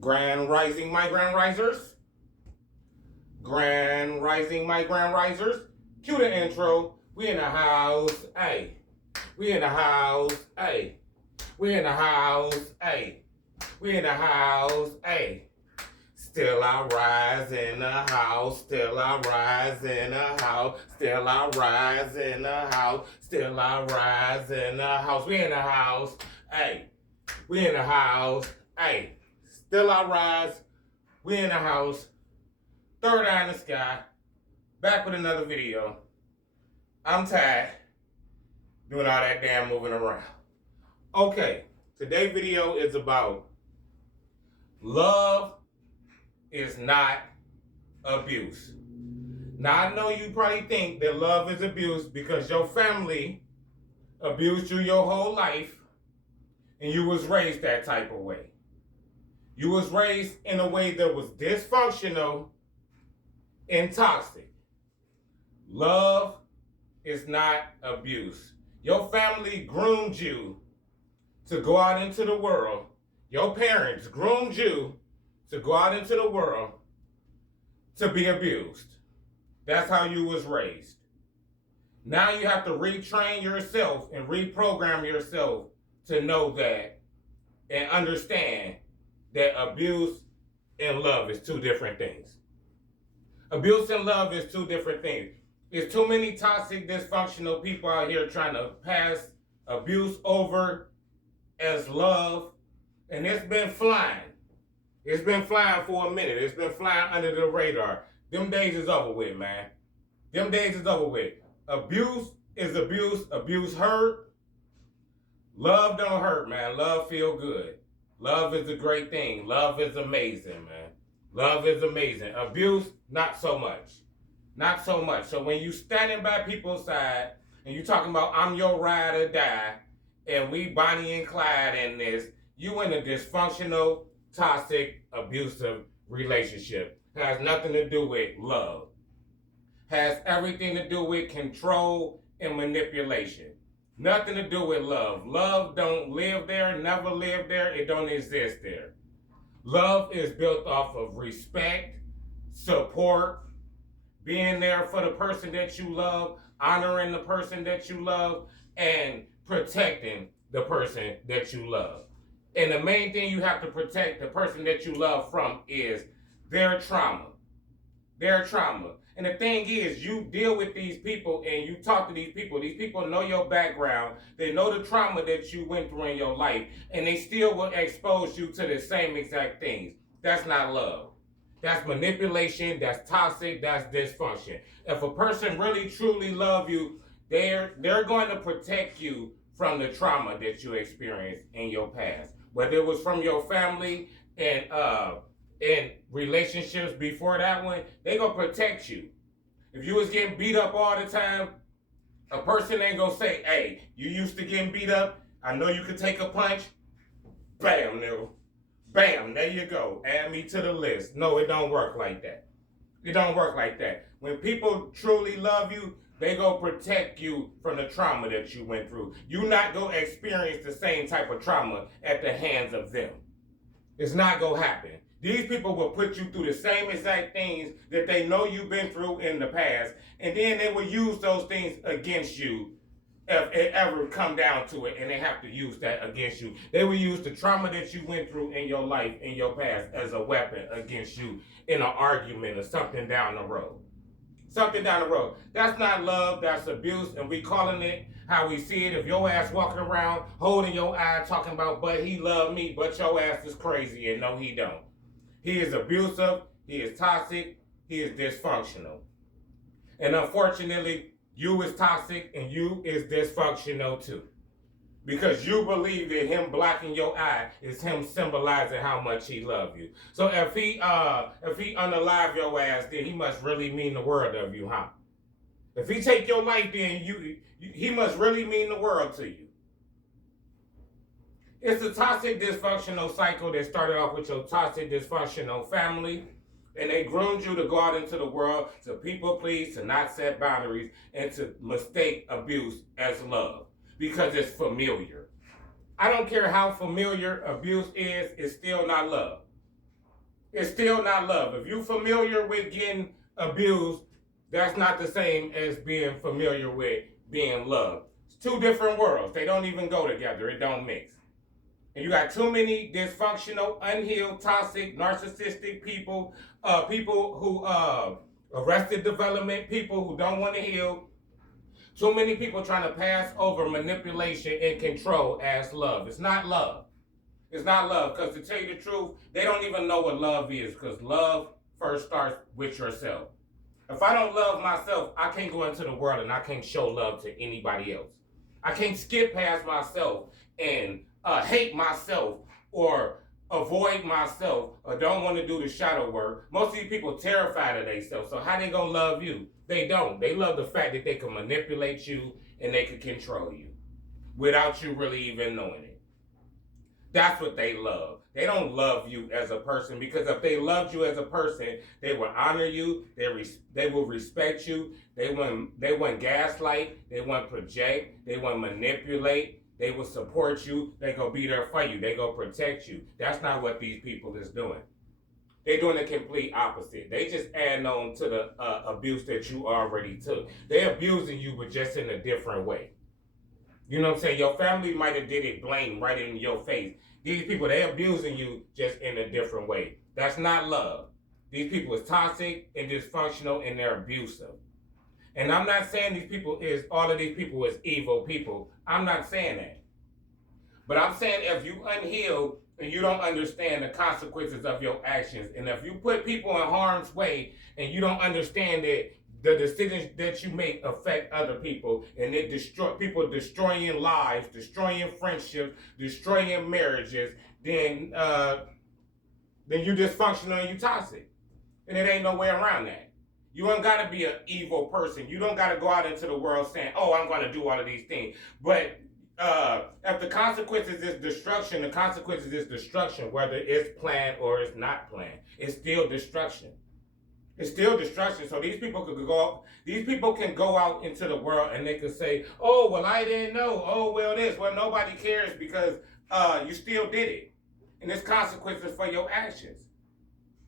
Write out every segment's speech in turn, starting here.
Grand Rising, my Grand Risers. Grand Rising, my Grand Risers. Cue the intro. We in the house, hey. We in the house, hey. We in the house, hey. We in the house, hey. Still I rise in the house. Still I rise in the house. Still I rise in the house. Still I rise in the house. We in the house, hey. We in the house, hey. Still I rise. We in the house. Third eye in the sky. Back with another video. I'm tired doing all that damn moving around. Okay, today's video is about love is not abuse. Now I know you probably think that love is abuse because your family abused you your whole life and you was raised that type of way. You was raised in a way that was dysfunctional and toxic. Love is not abuse. Your family groomed you to go out into the world. Your parents groomed you to go out into the world to be abused. That's how you was raised. Now you have to retrain yourself and reprogram yourself to know that and understand that abuse and love is two different things. Abuse and love is two different things. There's too many toxic, dysfunctional people out here trying to pass abuse over as love, and it's been flying. It's been flying for a minute. It's been flying under the radar. Them days is over with, man. Them days is over with. Abuse is abuse. Abuse hurt. Love don't hurt, man. Love feel good. Love is a great thing. Love is amazing, man. Love is amazing. Abuse, not so much. Not so much. So when you standing by people's side and you talking about I'm your ride or die and we Bonnie and Clyde in this, you in a dysfunctional, toxic, abusive relationship. Has nothing to do with love. Has everything to do with control and manipulation. Nothing to do with love. Love don't live there, never lived there, it don't exist there. Love is built off of respect, support, being there for the person that you love, honoring the person that you love, and protecting the person that you love. And the main thing you have to protect the person that you love from is their trauma. Their trauma. And the thing is, you deal with these people and you talk to these people. These people know your background. They know the trauma that you went through in your life. And they still will expose you to the same exact things. That's not love. That's manipulation. That's toxic. That's dysfunction. If a person really truly loves you, they're going to protect you from the trauma that you experienced in your past. Whether it was from your family and relationships before that one, they gonna protect you. If you was getting beat up all the time, a person ain't gonna say, hey, you used to getting beat up, I know you could take a punch. Bam, nigga. Bam, there you go. Add me to the list. No, it don't work like that. It don't work like that. When people truly love you, they go protect you from the trauma that you went through. You not go experience the same type of trauma at the hands of them. It's not gonna happen. These people will put you through the same exact things that they know you've been through in the past, and then they will use those things against you if it ever come down to it, and they have to use that against you. They will use the trauma that you went through in your life, in your past, as a weapon against you in an argument or something down the road. Something down the road. That's not love, that's abuse, and we calling it how we see it. If your ass walking around holding your eye talking about, but he loved me, but your ass is crazy, and no, he don't. He is abusive, he is toxic, he is dysfunctional. And unfortunately, you is toxic and you is dysfunctional too. Because you believe that him blocking your eye is him symbolizing how much he loves you. So if he unalive your ass, then he must really mean the world of you, huh? If he take your life, then he must really mean the world to you. It's a toxic, dysfunctional cycle that started off with your toxic, dysfunctional family, and they groomed you to go out into the world to people please, to not set boundaries, and to mistake abuse as love because it's familiar. I don't care how familiar abuse is, it's still not love. It's still not love. If you're familiar with getting abused, that's not the same as being familiar with being loved. It's two different worlds. They don't even go together. It don't mix. And you got too many dysfunctional, unhealed, toxic, narcissistic people, people who arrested development, people who don't want to heal. Too many people trying to pass over manipulation and control as love. It's not love. It's not love, because to tell you the truth, they don't even know what love is, because love first starts with yourself. If I don't love myself, I can't go into the world and I can't show love to anybody else. I can't skip past myself and hate myself or avoid myself or don't want to do the shadow work. Most of these people terrified of themselves, so how they gonna love you? They don't. They love the fact that they can manipulate you and they can control you without you really even knowing it. That's what they love. They don't love you as a person, because if they loved you as a person, they will honor you. They will respect you. They won't gaslight. They won't project. They won't manipulate. They will support you. They gonna be there for you. They gonna protect you. That's not what these people is doing. They're doing the complete opposite. They just add on to the abuse that you already took. They're abusing you, but just in a different way. You know what I'm saying? Your family might have did it blame right in your face. These people, they abusing you just in a different way. That's not love. These people is toxic and dysfunctional and they're abusive. And I'm not saying all of these people is evil people. I'm not saying that. But I'm saying if you unhealed and you don't understand the consequences of your actions, and if you put people in harm's way and you don't understand that the decisions that you make affect other people, and it destroying lives, destroying friendships, destroying marriages, then you dysfunctional and you toxic. And it ain't no way around that. You don't gotta be an evil person. You don't gotta go out into the world saying, oh, I'm gonna do all of these things. But if the consequences is destruction, the consequences is destruction, whether it's planned or it's not planned. It's still destruction. It's still destruction. So these people can go out into the world and they can say, oh, well, I didn't know. Oh, well, this. Well, nobody cares because you still did it. And there's consequences for your actions.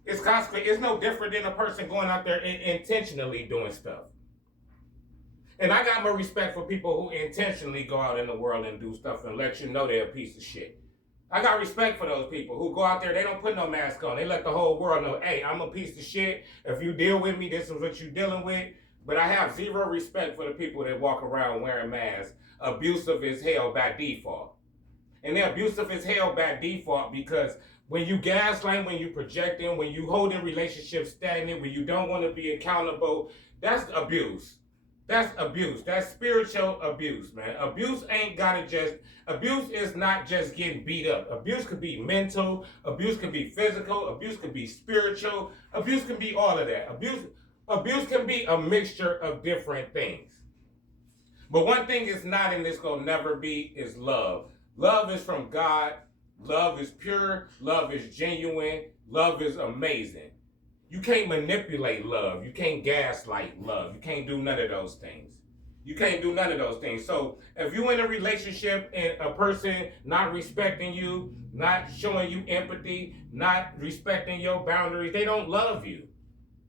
It's no different than a person going out there and intentionally doing stuff. And I got more respect for people who intentionally go out in the world and do stuff and let you know they're a piece of shit. I got respect for those people who go out there, they don't put no mask on. They let the whole world know, hey, I'm a piece of shit. If you deal with me, this is what you're dealing with. But I have zero respect for the people that walk around wearing masks. Abusive as hell by default. And they're abusive as hell by default because when you gaslight, when you projecting, when you holding relationships stagnant, when you don't want to be accountable, that's abuse. That's abuse. That's spiritual abuse, man. Abuse is not just getting beat up. Abuse could be mental. Abuse can be physical. Abuse can be spiritual. Abuse can be all of that. Abuse can be a mixture of different things. But one thing is not, and this gonna never be, is love. Love is from God. Love is pure. Love is genuine. Love is amazing. You can't manipulate love. You can't gaslight love. You can't do none of those things. You can't do none of those things. So if you're in a relationship and a person not respecting you, not showing you empathy, not respecting your boundaries, they don't love you.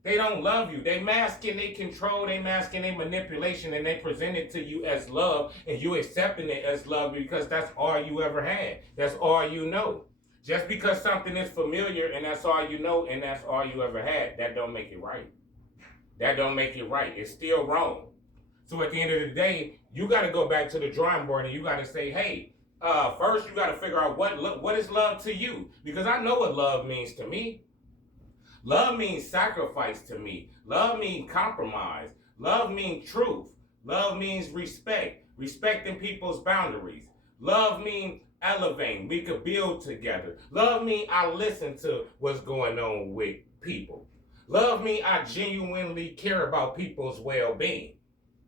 They don't love you. They masking their control, they masking their manipulation, and they present it to you as love, and you accepting it as love because that's all you ever had. That's all you know. Just because something is familiar and that's all you know and that's all you ever had, that don't make it right. That don't make it right. It's still wrong. So at the end of the day, you got to go back to the drawing board and you got to say, hey, first you got to figure out what is love to you, because I know what love means to me. Love means sacrifice to me. Love means compromise. Love means truth. Love means respect. Respecting people's boundaries. Love means elevating. We could build together. Love means I listen to what's going on with people. Love means I genuinely care about people's well-being.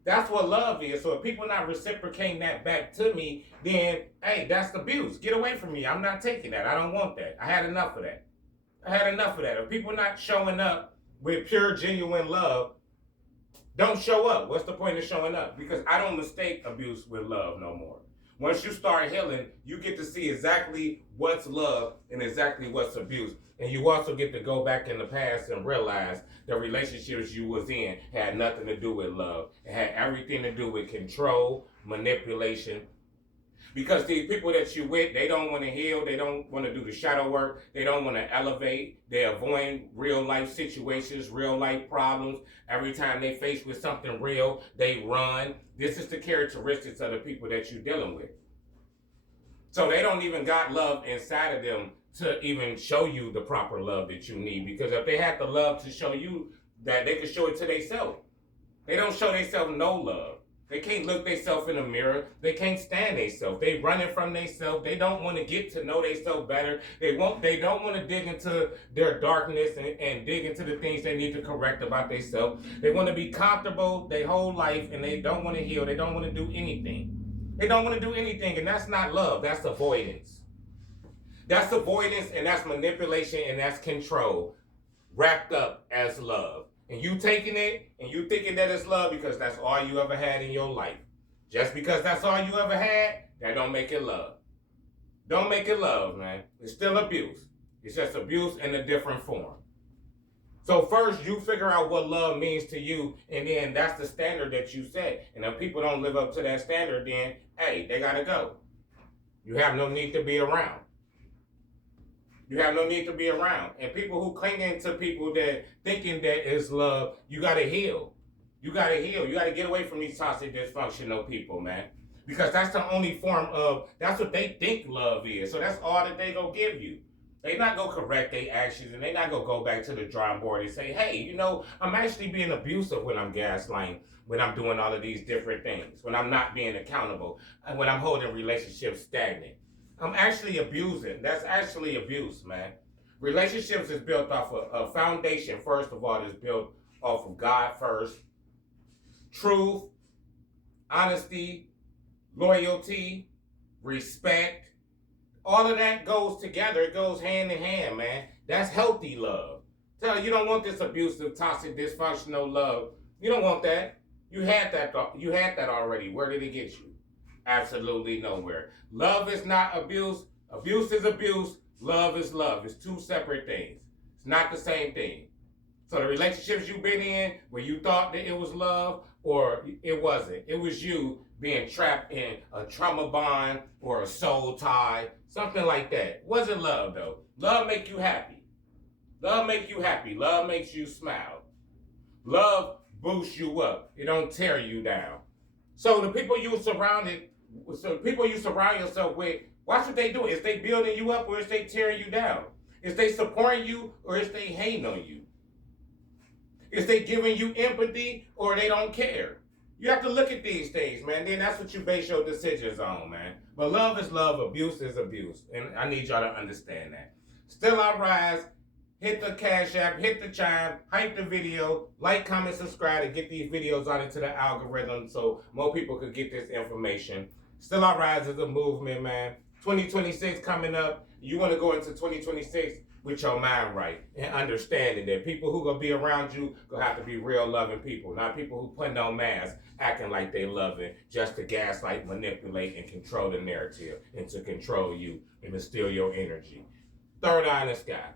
That's what love is. So if people not reciprocating that back to me, then, hey, that's abuse. Get away from me. I'm not taking that. I don't want that. I had enough of that. If people not showing up with pure, genuine love, don't show up. What's the point of showing up? Because I don't mistake abuse with love no more. Once you start healing, you get to see exactly what's love and exactly what's abuse. And you also get to go back in the past and realize the relationships you was in had nothing to do with love. It had everything to do with control, manipulation. Because the people that you with, they don't want to heal. They don't want to do the shadow work. They don't want to elevate. They avoid real life situations, real life problems. Every time they face with something real, they run. This is the characteristics of the people that you're dealing with. So they don't even got love inside of them to even show you the proper love that you need. Because if they had the love to show you that, they could show it to themselves. They don't show themselves no love. They can't look themselves in the mirror. They can't stand themselves. They running from themselves. They don't want to get to know themselves better. They don't want to dig into their darkness and dig into the things they need to correct about themselves. They want to be comfortable their whole life, and they don't want to heal. They don't want to do anything. They don't want to do anything, and that's not love. That's avoidance. That's avoidance, and that's manipulation, and that's control wrapped up as love. And you taking it and you thinking that it's love because that's all you ever had in your life. Just because that's all you ever had, that don't make it love. Don't make it love, man. It's still abuse. It's just abuse in a different form. So first you figure out what love means to you, and then that's the standard that you set. And if people don't live up to that standard, then, hey, they gotta go. You have no need to be around. You have no need to be around. And people who clinging to people that thinking that is love, you got to heal. You got to heal. You got to get away from these toxic, dysfunctional people, man. Because that's the only form of, that's what they think love is. So that's all that they go give you. They not go correct their actions, and they not go back to the drawing board and say, hey, you know, I'm actually being abusive when I'm gaslighting, when I'm doing all of these different things, when I'm not being accountable, and when I'm holding relationships stagnant. I'm actually abusing. That's actually abuse, man. Relationships is built off of a foundation, first of all, that's built off of God first. Truth, honesty, loyalty, respect. All of that goes together. It goes hand in hand, man. That's healthy love. Tell you don't want this abusive, toxic, dysfunctional love. You don't want that. You had that already. Where did it get you? Absolutely nowhere. Love is not abuse. Abuse is abuse. Love is love. It's two separate things. It's not the same thing. So the relationships you've been in where you thought that it was love or it wasn't. It was you being trapped in a trauma bond or a soul tie. Something like that. Wasn't love though. Love make you happy. Love make you happy. Love makes you smile. Love boosts you up. It don't tear you down. So the people you surround yourself with, watch what they do. Is they building you up or is they tearing you down? Is they supporting you or is they hating on you? Is they giving you empathy or they don't care? You have to look at these things, man. Then that's what you base your decisions on, man. But love is love, abuse is abuse. And I need y'all to understand that. Still I rise. Hit the Cash App, hit the chime, hype the video, like, comment, subscribe to get these videos out into the algorithm so more people could get this information. Still I Rise is a movement, man. 2026 coming up. You want to go into 2026 with your mind right and understanding that people who gonna be around you gonna have to be real loving people, not people who putting on masks, acting like they loving just to gaslight, manipulate, and control the narrative and to control you and to steal your energy. Third eye in the sky.